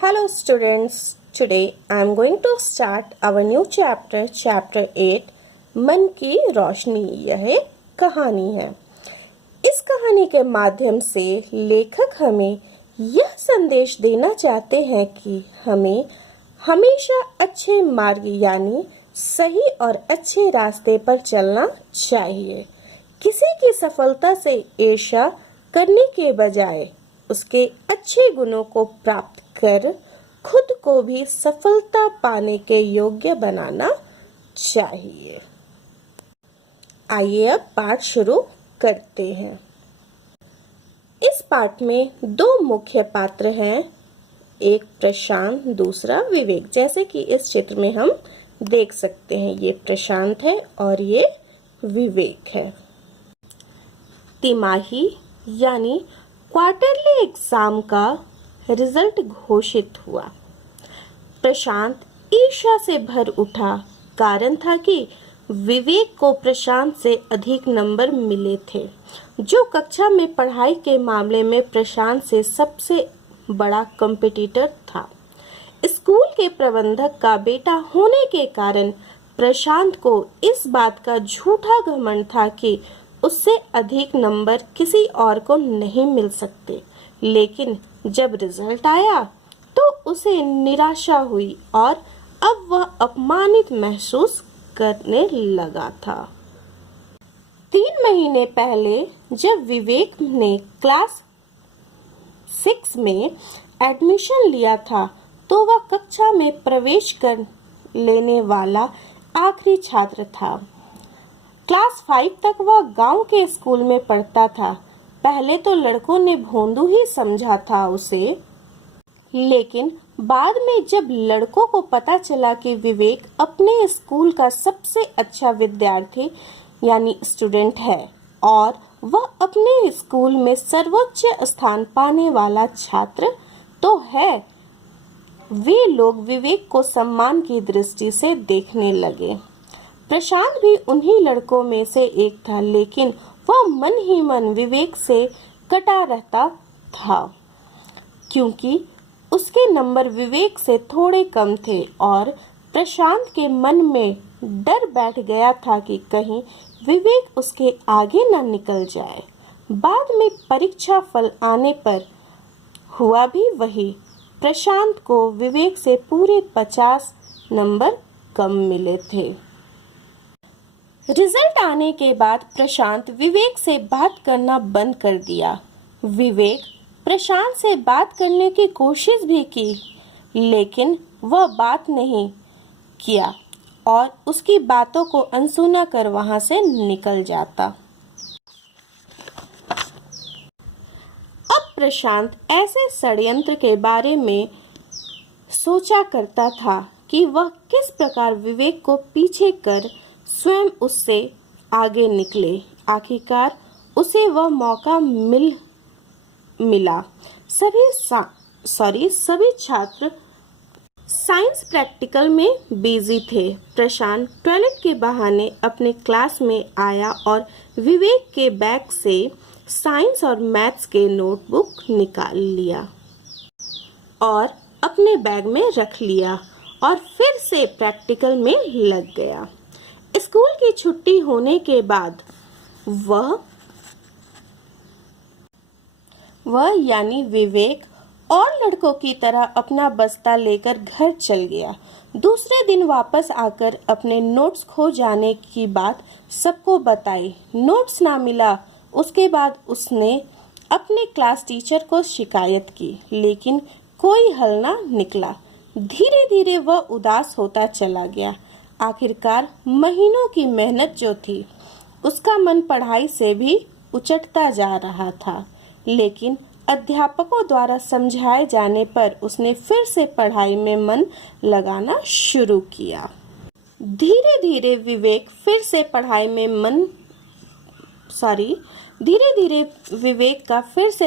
Hello students, today I am going to start our new chapter, chapter 8, मन की रोशनी। यह एक कहानी है। इस कहानी के माध्यम से लेखक हमें यह संदेश देना चाहते हैं कि हमें हमेशा अच्छे मार्ग यानी सही और अच्छे रास्ते पर चलना चाहिए। किसी की सफलता से ईर्ष्या करने के बजाय उसके अच्छे गुणों को प्राप्त कर खुद को भी सफलता पाने के योग्य बनाना चाहिए। आइए अब पाठ शुरू करते हैं। इस पाठ में दो मुख्य पात्र हैं, एक प्रशांत, दूसरा विवेक। जैसे कि इस चित्र में हम देख सकते हैं, ये प्रशांत है और ये विवेक है। तिमाही यानी क्वार्टरली एग्जाम का रिजल्ट घोषित हुआ। प्रशांत ईर्ष्या से भर उठा। कारण था कि विवेक को प्रशांत से अधिक नंबर मिले थे, जो कक्षा में पढ़ाई के मामले में प्रशांत से सबसे बड़ा कॉम्पिटिटर था। स्कूल के प्रबंधक का बेटा होने के कारण प्रशांत को इस बात का झूठा घमंड था कि उससे अधिक नंबर किसी और को नहीं मिल सकते। लेकिन जब रिजल्ट आया तो उसे निराशा हुई और अब वह अपमानित महसूस करने लगा था। 3 महीने पहले जब विवेक ने क्लास 6 में एडमिशन लिया था तो वह कक्षा में प्रवेश कर लेने वाला आखिरी छात्र था। क्लास 5 तक वह गांव के स्कूल में पढ़ता था। पहले तो लड़कों ने भोंदू ही समझा था उसे, लेकिन बाद में जब लड़कों को पता चला कि विवेक अपने स्कूल का सबसे अच्छा विद्यार्थी यानी स्टूडेंट है और वह अपने स्कूल में सर्वोच्च स्थान पाने वाला छात्र तो है, वे लोग विवेक को सम्मान की दृष्टि से देखने लगे। प्रशांत भी उन्हीं लड़कों में से एक था, लेकिन वह मन ही मन विवेक से कटा रहता था क्योंकि उसके नंबर विवेक से थोड़े कम थे और प्रशांत के मन में डर बैठ गया था कि कहीं विवेक उसके आगे न निकल जाए। बाद में परीक्षा फल आने पर हुआ भी वही। प्रशांत को विवेक से पूरे 50 नंबर कम मिले थे। रिजल्ट आने के बाद प्रशांत विवेक से बात करना बंद कर दिया। विवेक प्रशांत से बात करने की कोशिश भी की, लेकिन वह बात नहीं किया और उसकी बातों को अनसुना कर वहां से निकल जाता। अब प्रशांत ऐसे षड्यंत्र के बारे में सोचा करता था कि वह किस प्रकार विवेक को पीछे कर स्वयं उससे आगे निकले। आखिरकार उसे वह मौका मिला। सभी छात्र साइंस प्रैक्टिकल में बिजी थे। प्रशांत टॉयलेट के बहाने अपने क्लास में आया और विवेक के बैग से साइंस और मैथ्स के नोटबुक निकाल लिया और अपने बैग में रख लिया और फिर से प्रैक्टिकल में लग गया। स्कूल की छुट्टी होने के बाद वह यानी विवेक और लड़कों की तरह अपना बस्ता लेकर घर चल गया। दूसरे दिन वापस आकर अपने नोट्स खो जाने की बात सबको बताई। नोट्स ना मिला, उसके बाद उसने अपने क्लास टीचर को शिकायत की, लेकिन कोई हल ना निकला। धीरे धीरे वह उदास होता चला गया। आखिरकार महीनों की मेहनत जो थी, उसका मन पढ़ाई से भी उचटता जा रहा था, लेकिन अध्यापकों द्वारा समझाए जाने पर उसने फिर से पढ़ाई में मन लगाना शुरू किया। धीरे धीरे विवेक का फिर से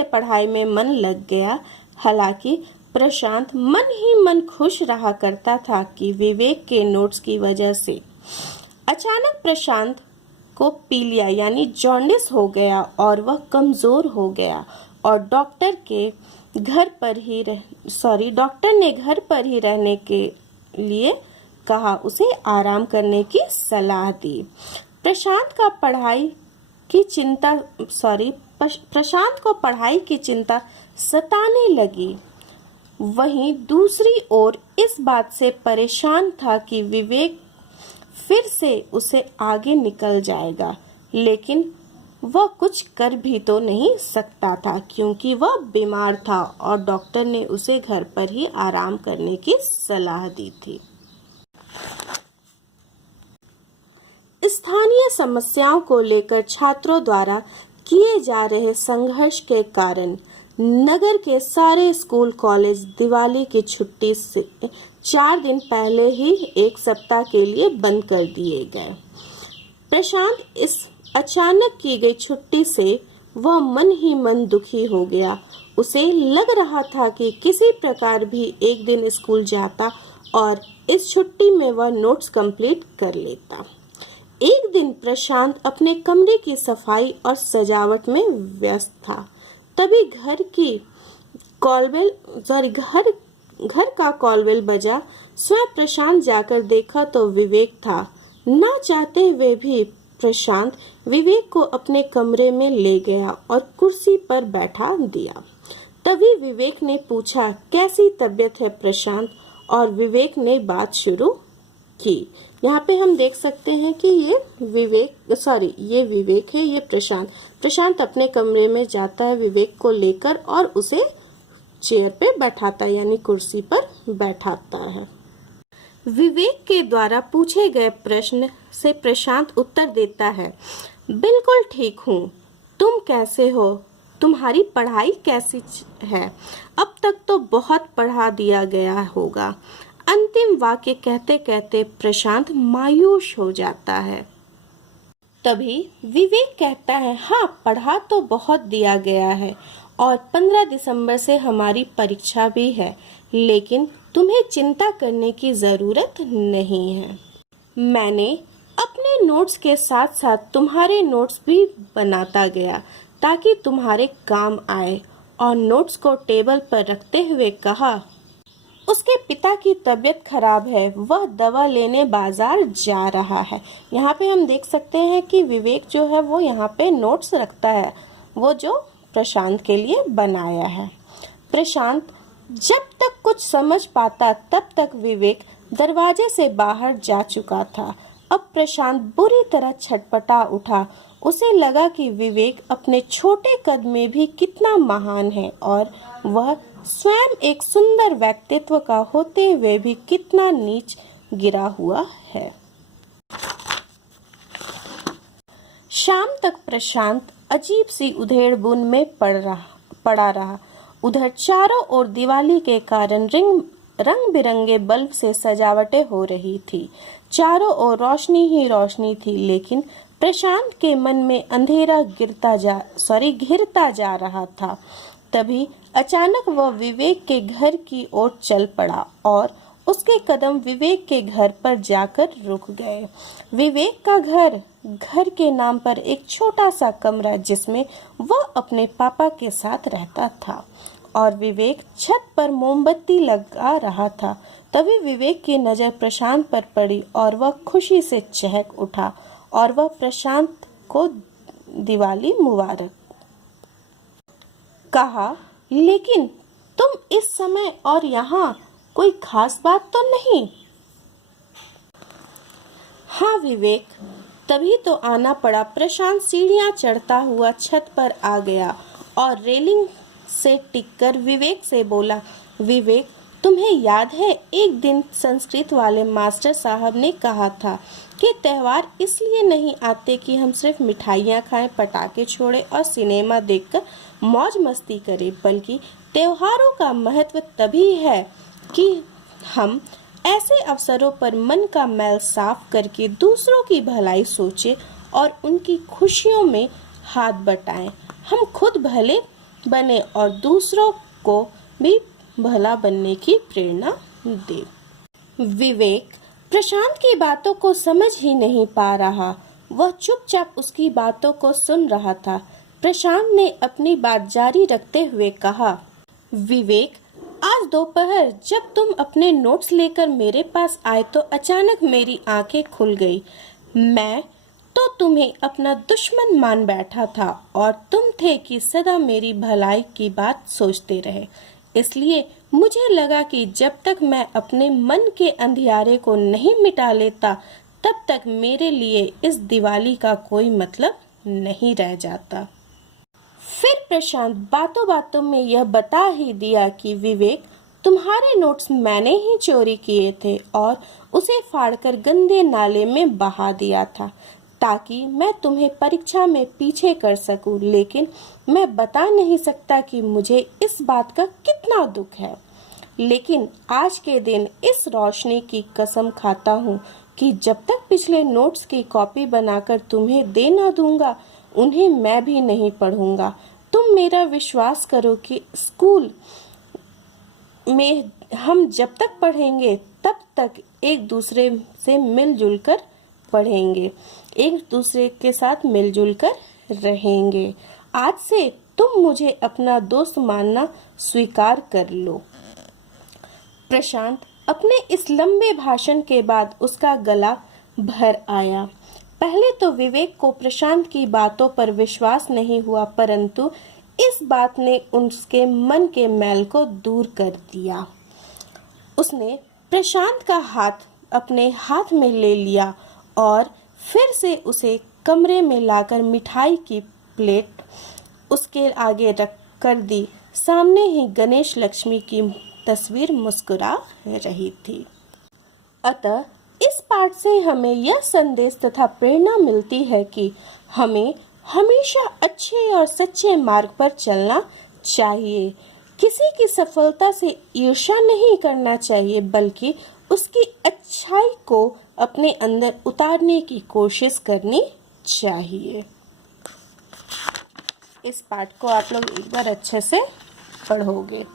पढ़ाई में मन लग गया। हालांकि प्रशांत मन ही मन खुश रहा करता था कि विवेक के नोट्स की वजह से। अचानक प्रशांत को पीलिया यानी जॉन्डिस हो गया और वह कमजोर हो गया और डॉक्टर के डॉक्टर ने घर पर ही रहने के लिए कहा, उसे आराम करने की सलाह दी। प्रशांत का पढ़ाई की चिंता प्रशांत को पढ़ाई की चिंता सताने लगी। वहीं दूसरी ओर इस बात से परेशान था कि विवेक फिर से उसे आगे निकल जाएगा, लेकिन वह कुछ कर भी तो नहीं सकता था क्योंकि वह बीमार था और डॉक्टर ने उसे घर पर ही आराम करने की सलाह दी थी। स्थानीय समस्याओं को लेकर छात्रों द्वारा किए जा रहे संघर्ष के कारण नगर के सारे स्कूल कॉलेज दिवाली की छुट्टी से 4 दिन पहले ही 1 सप्ताह के लिए बंद कर दिए गए। प्रशांत इस अचानक की गई छुट्टी से वह मन ही मन दुखी हो गया। उसे लग रहा था कि किसी प्रकार भी एक दिन स्कूल जाता और इस छुट्टी में वह नोट्स कंप्लीट कर लेता। एक दिन प्रशांत अपने कमरे की सफाई और सजावट में व्यस्त था। तभी घर का कॉलबेल बजा। स्वयं प्रशांत जाकर देखा तो विवेक था। ना चाहते हुए भी प्रशांत विवेक को अपने कमरे में ले गया और कुर्सी पर बैठा दिया। तभी विवेक ने पूछा, कैसी तबीयत है प्रशांत? और विवेक ने बात शुरू की। यहाँ पे हम देख सकते हैं कि ये विवेक है, ये प्रशांत अपने कमरे में जाता है विवेक को लेकर और उसे चेयर पे बैठाता यानी कुर्सी पर बैठाता है। विवेक के द्वारा पूछे गए प्रश्न से प्रशांत उत्तर देता है, बिल्कुल ठीक हूँ, तुम कैसे हो? तुम्हारी पढ़ाई कैसी है? अब तक तो बहुत पढ़ा दिया गया होगा। अंतिम वाक्य कहते कहते प्रशांत मायूस हो जाता है। तभी विवेक कहता है, हाँ, पढ़ा तो बहुत दिया गया है और 15 दिसंबर से हमारी परीक्षा भी है, लेकिन तुम्हें चिंता करने की जरूरत नहीं है। मैंने अपने नोट्स के साथ साथ तुम्हारे नोट्स भी बनाता गया ताकि तुम्हारे काम आए। और नोट्स को टेबल पर रखते हुए कहा, उसके पिता की तबीयत खराब है, वह दवा लेने बाजार जा रहा है। यहाँ पे हम देख सकते हैं कि विवेक जो है वो यहाँ पे नोट्स रखता है, वो जो प्रशांत के लिए बनाया है। प्रशांत जब तक कुछ समझ पाता तब तक विवेक दरवाजे से बाहर जा चुका था। अब प्रशांत बुरी तरह छटपटा उठा। उसे लगा कि विवेक अपने छोटे कद में भी कितना महान है और वह स्वयं एक सुंदर व्यक्तित्व का होते हुए भी कितना नीच गिरा हुआ है। शाम तक प्रशांत अजीब सी उधेड़-बुन में पड़ा रहा। उधर चारों ओर दिवाली के कारण रंग बिरंगे बल्ब से सजावटें हो रही थी। चारों ओर रोशनी ही रोशनी थी, लेकिन प्रशांत के मन में अंधेरा घिरता जा रहा था। तभी अचानक वह विवेक के घर की ओर चल पड़ा और उसके कदम विवेक के घर पर जाकर रुक गए। विवेक का घर के नाम पर एक छोटा सा कमरा जिसमें वह अपने पापा के साथ रहता था और विवेक छत पर मोमबत्ती लगा रहा था। तभी विवेक की नजर प्रशांत पर पड़ी और वह खुशी से चहक उठा और वह प्रशांत को दिवाली मुबारक कहा। लेकिन तुम इस समय और यहाँ, कोई खास बात तो नहीं? हाँ विवेक, तभी तो आना पड़ा। प्रशांत सीढ़ियाँ चढ़ता हुआ छत पर आ गया और रेलिंग से टिककर विवेक से बोला, विवेक, तुम्हें याद है एक दिन संस्कृत वाले मास्टर साहब ने कहा था कि त्योहार इसलिए नहीं आते कि हम सिर्फ मिठाइयाँ खाएं, पटाखे छोड़ें और सिनेमा देखकर मौज मस्ती करें, बल्कि त्योहारों का महत्व तभी है कि हम ऐसे अवसरों पर मन का मैल साफ करके दूसरों की भलाई सोचें और उनकी खुशियों में हाथ बटाएं। हम खुद भले बने और दूसरों को भी भला बनने की प्रेरणा दे। विवेक प्रशांत की बातों को समझ ही नहीं पा रहा। वह चुपचाप उसकी बातों को सुन रहा था। प्रशांत ने अपनी बात जारी रखते हुए कहा, विवेक, आज दोपहर जब तुम अपने नोट्स लेकर मेरे पास आए तो अचानक मेरी आंखें खुल गई। मैं तो तुम्हें अपना दुश्मन मान बैठा था और तुम थे कि सदा मेरी भलाई की बात सोचते रहे। इसलिए मुझे लगा कि जब तक मैं अपने मन के अंधियारे को नहीं मिटा लेता तब तक मेरे लिए इस दिवाली का कोई मतलब नहीं रह जाता। फिर प्रशांत बातों बातों में यह बता ही दिया कि विवेक, तुम्हारे नोट्स मैंने ही चोरी किए थे और उसे फाड़कर गंदे नाले में बहा दिया था ताकि मैं तुम्हें परीक्षा में पीछे कर सकूं, लेकिन मैं बता नहीं सकता कि मुझे इस बात का कितना दुख है। लेकिन आज के दिन इस रोशनी की कसम खाता हूँ कि जब तक पिछले नोट्स की कॉपी बनाकर तुम्हें दे ना दूंगा उन्हें मैं भी नहीं पढ़ूंगा। तुम मेरा विश्वास करो कि स्कूल में हम जब तक पढ़ेंगे तब तक एक दूसरे से मिलजुल कर पढ़ेंगे, एक दूसरे के साथ मिलजुल कर रहेंगे। आज से तुम मुझे अपना दोस्त मानना स्वीकार कर लो। प्रशांत अपने इस लंबे भाषण के बाद उसका गला भर आया। पहले तो विवेक को प्रशांत की बातों पर विश्वास नहीं हुआ, परंतु इस बात ने उसके मन के मैल को दूर कर दिया। उसने प्रशांत का हाथ अपने हाथ में ले लिया और फिर से उसे कमरे में लाकर मिठाई की प्लेट उसके आगे रख कर दी। सामने ही गणेश लक्ष्मी की तस्वीर मुस्कुरा रही थी। अतः इस पाठ से हमें यह संदेश तथा प्रेरणा मिलती है कि हमें हमेशा अच्छे और सच्चे मार्ग पर चलना चाहिए। किसी की सफलता से ईर्ष्या नहीं करना चाहिए, बल्कि उसकी अच्छाई को अपने अंदर उतारने की कोशिश करनी चाहिए। इस पाठ को आप लोग एक बार अच्छे से पढ़ोगे।